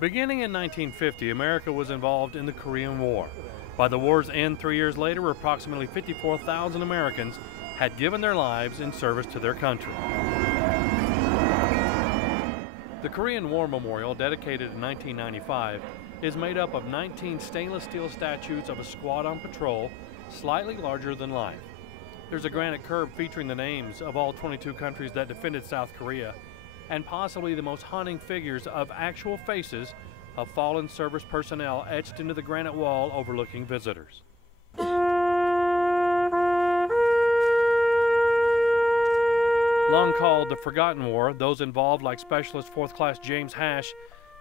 Beginning in 1950, America was involved in the Korean War. By the war's end 3 years later, approximately 54,000 Americans had given their lives in service to their country. The Korean War Memorial, dedicated in 1995, is made up of 19 stainless steel statues of a squad on patrol, slightly larger than life. There's a granite curb featuring the names of all 22 countries that defended South Korea, and possibly the most haunting figures of actual faces of fallen service personnel etched into the granite wall overlooking visitors. Long called the Forgotten War, those involved, like Specialist 4th Class James Hash,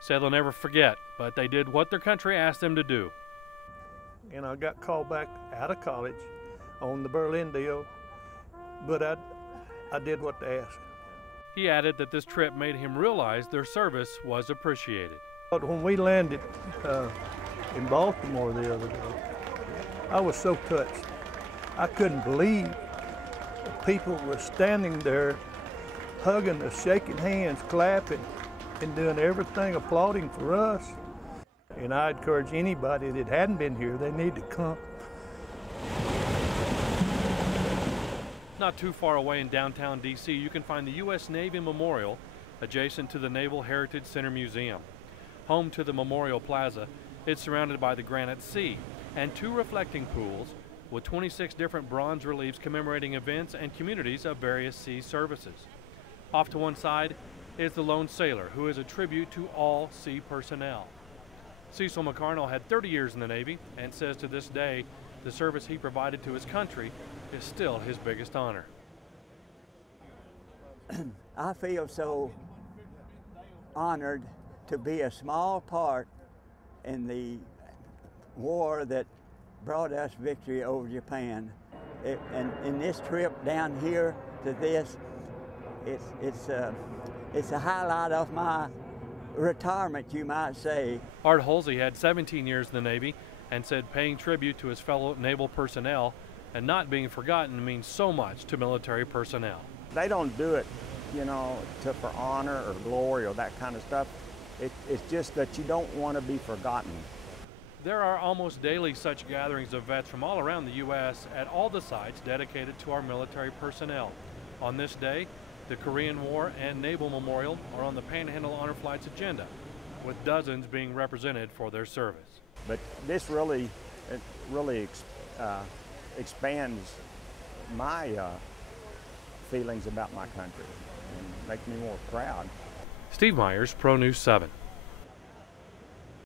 say they'll never forget, but they did what their country asked them to do. And I got called back out of college on the Berlin deal, but I did what they asked. He added that this trip made him realize their service was appreciated. But when we landed in Baltimore the other day, I was so touched. I couldn't believe people were standing there, hugging us, shaking hands, clapping, and doing everything, applauding for us. And I encourage anybody that hadn't been here, they need to come. Not too far away in downtown D.C., you can find the U.S. Navy Memorial adjacent to the Naval Heritage Center Museum. Home to the Memorial Plaza, it's surrounded by the Granite Sea and 2 reflecting pools with 26 different bronze reliefs commemorating events and communities of various sea services. Off to one side is the Lone Sailor, who is a tribute to all sea personnel. Cecil McCarnell had 30 years in the Navy and says to this day the service he provided to his country is still his biggest honor. I feel so honored to be a small part in the war that brought us victory over Japan. And in this trip down here to this, it's a highlight of my retirement, you might say. Art Holsey had 17 years in the Navy and said paying tribute to his fellow naval personnel and not being forgotten means so much to military personnel. They don't do it, you know, for honor or glory or that kind of stuff. It's just that you don't want to be forgotten. There are almost daily such gatherings of vets from all around the U.S. at all the sites dedicated to our military personnel. On this day, the Korean War and Naval Memorial are on the Panhandle Honor Flight's agenda, with dozens being represented for their service. But this really expands my feelings about my country and makes me more proud. Steve Myers, Pro News 7.